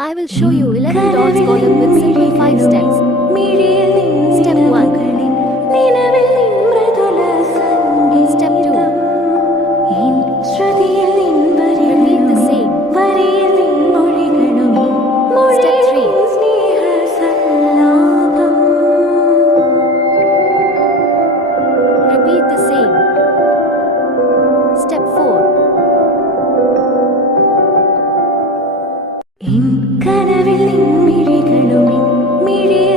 I will show you 11 dots column with simple 5 steps. Step 1. Step 2. Repeat the same. Step 3. Repeat the same. Step 4. കനവിൽ നിൻ മിഴികളും മിഴി